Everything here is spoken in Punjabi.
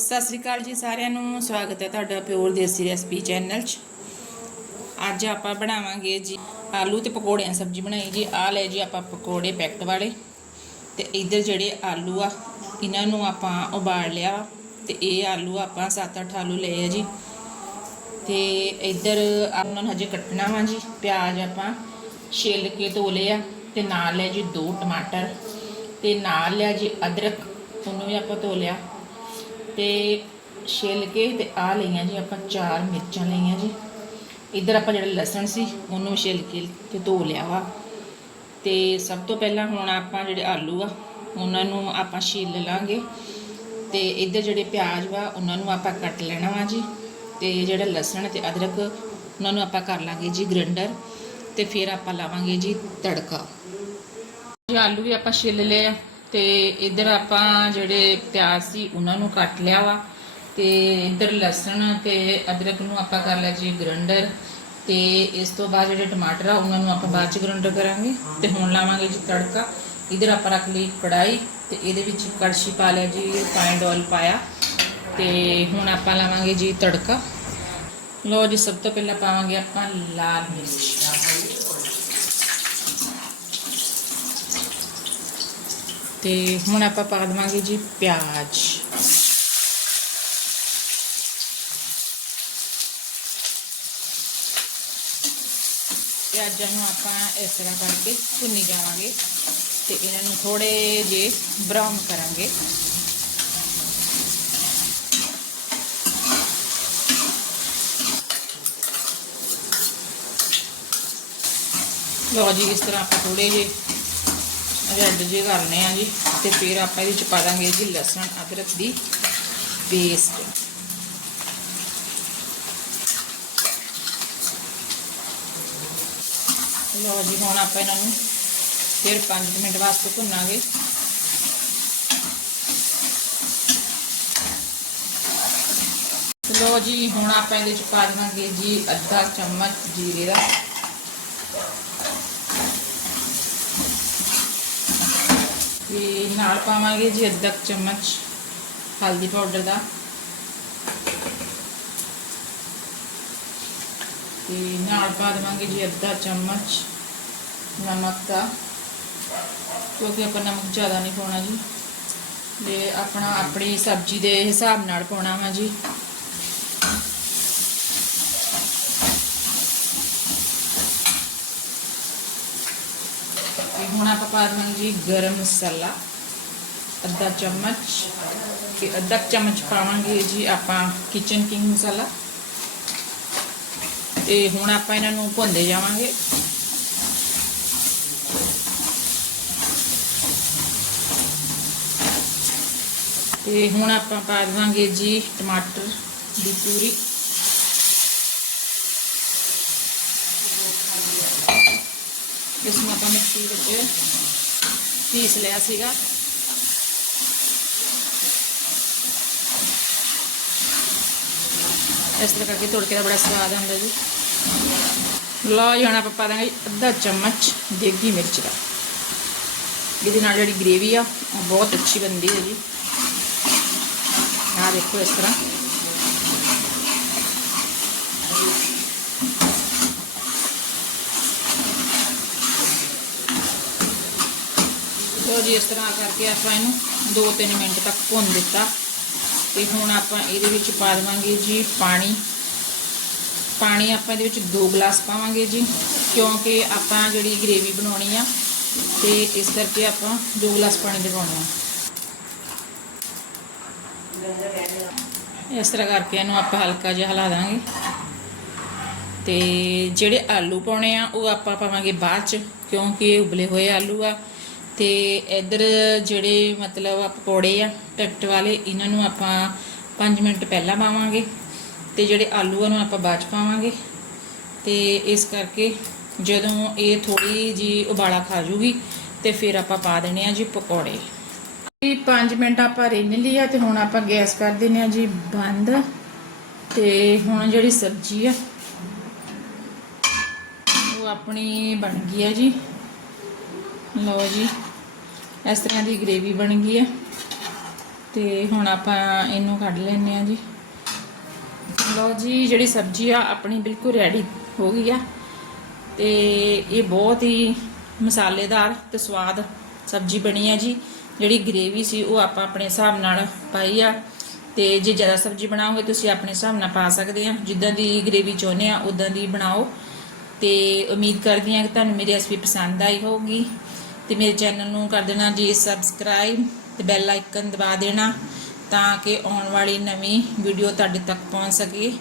ਸਤਿ ਸ੍ਰੀ ਅਕਾਲ ਜੀ ਸਾਰਿਆਂ ਨੂੰ, ਸਵਾਗਤ ਹੈ ਤੁਹਾਡਾ ਪਿਓਰ ਦੇਸੀ ਰੈਸਪੀ ਚੈਨਲ 'ਚ। ਅੱਜ ਆਪਾਂ ਬਣਾਵਾਂਗੇ ਜੀ ਆਲੂ ਤੇ ਪਕੌੜਿਆਂ ਦੀ ਸਬਜ਼ੀ ਬਣਾਈ ਜੀ। ਆ ਲੈ ਜੀ ਆਪਾਂ ਪਕੌੜੇ ਪੈਕਟ ਵਾਲੇ। ਤੇ ਇੱਧਰ ਜਿਹੜੇ ਆਲੂ ਆ, ਇਹਨਾਂ ਨੂੰ ਆਪਾਂ ਉਬਾਲ ਲਿਆ। ਵਾ ਤੇ ਇਹ ਆਲੂ ਆਪਾਂ 7-8 ਆਲੂ ਲਏ ਆ ਜੀ। ਤੇ ਇੱਧਰ ਉਹਨਾਂ ਨੂੰ ਹਜੇ ਕੱਟਣਾ ਵਾ ਜੀ, ਪਿਆਜ਼ ਆਪਾਂ ਛਿੱਲ ਕੇ ਧੋ ਲਿਆ ਤੇ ਨਾਲ ਲਿਆ ਜੀ ਦੋ ਟਮਾਟਰ। ਤੇ ਨਾਲ ਲਿਆ ਜੀ ਅਦਰਕ, ਉਹਨੂੰ ਵੀ ਆਪਾਂ ਧੋ ਲਿਆ। ਤੇ ਛਿੱਲ ਕੇ ਤੇ ਆ ਲਈਆਂ ਜੀ, ਆਪਾਂ ਚਾਰ ਮਿਰਚਾਂ ਲਈਆਂ ਜੀ। ਇੱਧਰ ਆਪਾਂ ਜਿਹੜਾ ਲਸਣ ਸੀ, ਉਹਨੂੰ ਛਿੱਲ ਕੇ ਤੇ ਧੋ ਲਿਆ ਵਾ। ਤੇ ਸਭ ਤੋਂ ਪਹਿਲਾਂ ਹੁਣ ਆਪਾਂ ਜਿਹੜੇ ਆਲੂ ਆ, ਉਹਨਾਂ ਨੂੰ ਆਪਾਂ ਛਿੱਲ ਲਾਂਗੇ। ਤੇ ਇੱਧਰ ਜਿਹੜੇ ਪਿਆਜ਼ ਵਾ, ਉਹਨਾਂ ਨੂੰ ਆਪਾਂ ਕੱਟ ਲੈਣਾ ਵਾ ਜੀ। ਤੇ ਜਿਹੜਾ ਲਸਣ ਤੇ ਅਦਰਕ, ਉਹਨਾਂ ਨੂੰ ਆਪਾਂ ਕਰ ਲਾਂਗੇ ਜੀ ਗ੍ਰੈਂਡਰ। ਤੇ ਫਿਰ ਆਪਾਂ ਲਾਵਾਂਗੇ ਜੀ ਤੜਕਾ। ਜੀ ਆਲੂ ਵੀ ਆਪਾਂ ਛਿੱਲ ਲਏ ਆ। ਤੇ ਇੱਧਰ ਆਪਾਂ ਜਿਹੜੇ ਪਿਆਜ਼ ਸੀ, ਉਹਨਾਂ ਨੂੰ ਕੱਟ ਲਿਆ ਵਾ। ਤੇ ਇੱਧਰ ਲਸਣ ਤੇ ਅਦਰਕ ਨੂੰ ਆਪਾਂ ਕਰ ਲਿਆ ਜੀ ਗ੍ਰੈਂਡਰ। ਤੇ ਇਸ ਤੋਂ ਬਾਅਦ ਜਿਹੜੇ ਟਮਾਟਰ ਆ, ਉਹਨਾਂ ਨੂੰ ਆਪਾਂ ਬਾਅਦ ਚ ਗ੍ਰੈਂਡਰ ਕਰਾਂਗੇ। ਤੇ ਹੁਣ ਲਾਵਾਂਗੇ ਜੀ ਤੜਕਾ। ਇੱਧਰ ਆਪਾਂ ਰੱਖ ਲਈ ਕੜਾਈ ਤੇ ਇਹਦੇ ਵਿੱਚ ਕੜਛੀ ਪਾ ਲਿਆ ਜੀ ਰਿਫਾਈਂਡ ਆਇਲ ਪਾਇਆ। ਤੇ ਹੁਣ ਆਪਾਂ ਲਾਵਾਂਗੇ ਜੀ ਤੜਕਾ। ਲੋ ਜੀ, ਸਭ ਤੋਂ ਪਹਿਲਾਂ ਪਾਵਾਂਗੇ ਆਪਾਂ ਲਾਲ ਮਿਰਚ। ਤੇ ਹੁਣ ਆਪਾਂ ਪਾ ਦੇਵਾਂਗੇ ਜੀ ਪਿਆਜ਼ ਪਿਆਜ਼ਾਂ ਨੂੰ ਆਪਾਂ ਇਸ ਤਰ੍ਹਾਂ ਕਰਕੇ ਭੁੰਨੀ ਜਾਵਾਂਗੇ ਤੇ ਇਹਨਾਂ ਨੂੰ ਥੋੜੇ ਜੇ ਬਰਾਊਨ ਕਰਾਂਗੇ ਲੋ ਜੀ ਇਸ ਤਰ੍ਹਾਂ ਆਪਾਂ ਥੋੜੇ ਜੇ ਰੈੱਡ ਜੇ ਕਰਨੇ ਆ ਜੀ, ਤੇ ਫਿਰ ਆਪਾਂ ਇਹਦੇ ਚ ਪਾ ਦਾਂਗੇ ਜੀ ਲਸਣ, ਅਦਰਕ ਦੀ ਪੇਸਟ ਲਓ ਜੀ, ਹੁਣ ਆਪਾਂ ਇਹਨਾਂ ਨੂੰ ਫਿਰ 5 ਮਿੰਟ ਵਾਸਤੇ ਭੁੰਨਾਂਗੇ। ਲਓ ਜੀ, ਹੁਣ ਆਪਾਂ ਇਹਦੇ ਚ ਪਾ ਦੇਵਾਂਗੇ ਜੀ ਅੱਧਾ ਚਮਚ ਜੀਰੇ ਦਾ। ਤੇ ਨਾਲ ਪਾਵਾਂਗੇ ਜੀ ਅੱਧਾ ਚਮਚ, ਹਲਦੀ ਪਾਊਡਰ ਦਾ। ਤੇ ਨਾਲ ਪਾ ਦੇਵਾਂਗੇ ਜੀ ਅੱਧਾ ਚਮਚ ਨਮਕ ਦਾ, ਕਿਉਂਕਿ ਆਪਾਂ ਨਮਕ ਜ਼ਿਆਦਾ ਨਹੀਂ ਪਾਉਣਾ ਜੀ। ਤੇ ਆਪਣਾ ਆਪਣੀ ਸਬਜ਼ੀ ਦੇ ਹਿਸਾਬ ਨਾਲ ਪਾਉਣਾ ਵਾ ਜੀ। ਹੁਣ ਆਪਾਂ ਪਾ ਦੇਵਾਂਗੇ ਜੀ ਗਰਮ ਮਸਾਲਾ। ਅੱਧਾ ਚਮਚ ਤੇ ਅੱਧਾ ਚਮਚ ਪਾਵਾਂਗੇ ਜੀ ਆਪਾਂ ਕਿਚਨ ਕਿੰਗ ਮਸਾਲਾ। ਤੇ ਹੁਣ ਆਪਾਂ ਇਹਨਾਂ ਨੂੰ ਭੁੰਨਦੇ ਜਾਵਾਂਗੇ। ਤੇ ਹੁਣ ਆਪਾਂ ਪਾ ਦੇਵਾਂਗੇ ਜੀ ਟਮਾਟਰ ਦੀ ਪੂਰੀ। ਇਸ ਨੂੰ ਆਪਾਂ ਮਿਕਸੀ ਵਿੱਚ ਪੀਸ ਲਿਆ ਸੀਗਾ। ਇਸ ਤਰ੍ਹਾਂ ਕਰਕੇ ਤੜਕੇ ਦਾ ਬੜਾ ਸਵਾਦ ਆਉਂਦਾ ਜੀ। ਲਓ ਜੀ, ਹੁਣ ਆਪਾਂ ਪਾ ਦਾਂਗੇ ਅੱਧਾ ਚਮਚ ਦੇਗੀ ਮਿਰਚ ਦਾ। ਇਹਦੇ ਨਾਲ ਜਿਹੜੀ ਗ੍ਰੇਵੀ ਆ, ਉਹ ਬਹੁਤ ਅੱਛੀ ਬਣਦੀ ਹੈ ਜੀ। ਆਹ ਦੇਖੋ ਇਸ ਤਰ੍ਹਾਂ। ਲੋ ਜੀ, ਇਸ ਤਰ੍ਹਾਂ ਕਰਕੇ ਆਪਾਂ ਇਹਨੂੰ 2-3 ਮਿੰਟ ਤੱਕ ਭੁੰਨ ਦਿੱਤਾ। ਤੇ ਹੁਣ ਆਪਾਂ ਇਹਦੇ ਵਿੱਚ ਪਾ ਦੇਵਾਂਗੇ ਜੀ ਪਾਣੀ। ਪਾਣੀ ਆਪਾਂ ਇਹਦੇ ਵਿੱਚ 2 ਗਲਾਸ ਪਾਵਾਂਗੇ ਜੀ, ਕਿਉਂਕਿ ਆਪਾਂ ਜਿਹੜੀ ਗ੍ਰੇਵੀ ਬਣਾਉਣੀ ਆ, ਤੇ ਇਸ ਕਰਕੇ ਆਪਾਂ 2 ਗਲਾਸ ਪਾਣੀ ਦੇ ਪਾਉਣਾ ਇਸ ਤਰ੍ਹਾਂ ਕਰਕੇ ਇਹਨੂੰ ਆਪਾਂ ਹਲਕਾ ਜਿਹਾ ਹਿਲਾ ਦਾਂਗੇ। ਤੇ ਜਿਹੜੇ ਆਲੂ ਪਾਉਣੇ ਆ, ਉਹ ਆਪਾਂ ਪਾਵਾਂਗੇ ਬਾਅਦ ਚ, ਕਿਉਂਕਿ ਇਹ ਉਬਲੇ ਹੋਏ ਆਲੂ ਆ। ਤੇ ਇੱਧਰ ਜਿਹੜੇ ਮਤਲਬ ਪਕੌੜੇ ਆ ਟੱਟ ਵਾਲੇ, ਇਹਨਾਂ ਨੂੰ ਆਪਾਂ 5 ਮਿੰਟ ਪਹਿਲਾਂ ਪਾਵਾਂਗੇ ਤੇ ਜਿਹੜੇ ਆਲੂਆਂ ਨੂੰ ਆਪਾਂ ਬਾਅਦ ਪਾਵਾਂਗੇ। ਤੇ ਇਸ ਕਰਕੇ ਜਦੋਂ ਇਹ ਥੋੜੀ ਜੀ ਉਬਾਲਾ ਖਾ ਜੂਗੀ ਤੇ ਫਿਰ ਆਪਾਂ ਪਾ ਦੇਣੇ ਆ ਜੀ ਪਕੌੜੇ। ਜੀ 5 ਮਿੰਟ ਆਪਾਂ ਰਿੰਨ ਲਿਆ ਤੇ ਹੁਣ ਆਪਾਂ ਗੈਸ ਕਰ ਦਿੰਨੇ ਆ ਜੀ ਬੰਦ। ਤੇ ਹੁਣ ਜਿਹੜੀ ਸਬਜ਼ੀ ਆ, ਉਹ ਆਪਣੀ ਬਣ ਗਈ ਆ ਜੀ। ਲਓ ਜੀ, ਇਸ ਤਰ੍ਹਾਂ ਦੀ ਗ੍ਰੇਵੀ ਬਣ ਗਈ ਹੈ। ਤੇ ਹੁਣ ਆਪਾਂ ਇਹਨੂੰ ਕੱਢ ਲੈਨੇ ਆ ਜੀ। ਲਓ ਜੀ, ਜਿਹੜੀ ਸਬਜ਼ੀ ਆ, ਆਪਣੀ ਬਿਲਕੁਲ ਰੈਡੀ ਹੋ ਗਈ ਆ। ਤੇ ਇਹ ਬਹੁਤ ਹੀ ਮਸਾਲੇਦਾਰ ਤੇ ਸਵਾਦ ਸਬਜ਼ੀ ਬਣੀ ਆ ਜੀ। ਜਿਹੜੀ ਗ੍ਰੇਵੀ ਸੀ, ਉਹ ਆਪਾਂ ਆਪਣੇ ਹਿਸਾਬ ਨਾਲ ਪਾਈ ਆ। ਤੇ ਜੇ ਜ਼ਿਆਦਾ ਸਬਜ਼ੀ ਬਣਾਓਗੇ, ਤੁਸੀਂ ਆਪਣੇ ਹਿਸਾਬ ਨਾਲ ਪਾ ਸਕਦੇ ਆ। ਜਿੱਦਾਂ ਦੀ ਗ੍ਰੇਵੀ ਚਾਹੁੰਦੇ ਆ ਉਦਾਂ ਦੀ ਬਣਾਓ। ਤੇ ਉਮੀਦ ਕਰਦੀ ਆ ਕਿ ਤੁਹਾਨੂੰ ਮੇਰੀ ਰੈਸਪੀ ਪਸੰਦ ਆਈ ਹੋਊਗੀ। ਤੇ ਮੇਰੇ ਚੈਨਲ ਨੂੰ ਕਰ ਦੇਣਾ ਜੀ ਸਬਸਕ੍ਰਾਈਬ ਤੇ ਬੈਲ ਆਈਕਨ ਦਬਾ ਦੇਣਾ ਤਾਂ ਕਿ ਆਉਣ ਵਾਲੀ ਨਵੀਂ ਵੀਡੀਓ ਤੁਹਾਡੇ ਤੱਕ ਪਹੁੰਚ ਸਕੇ।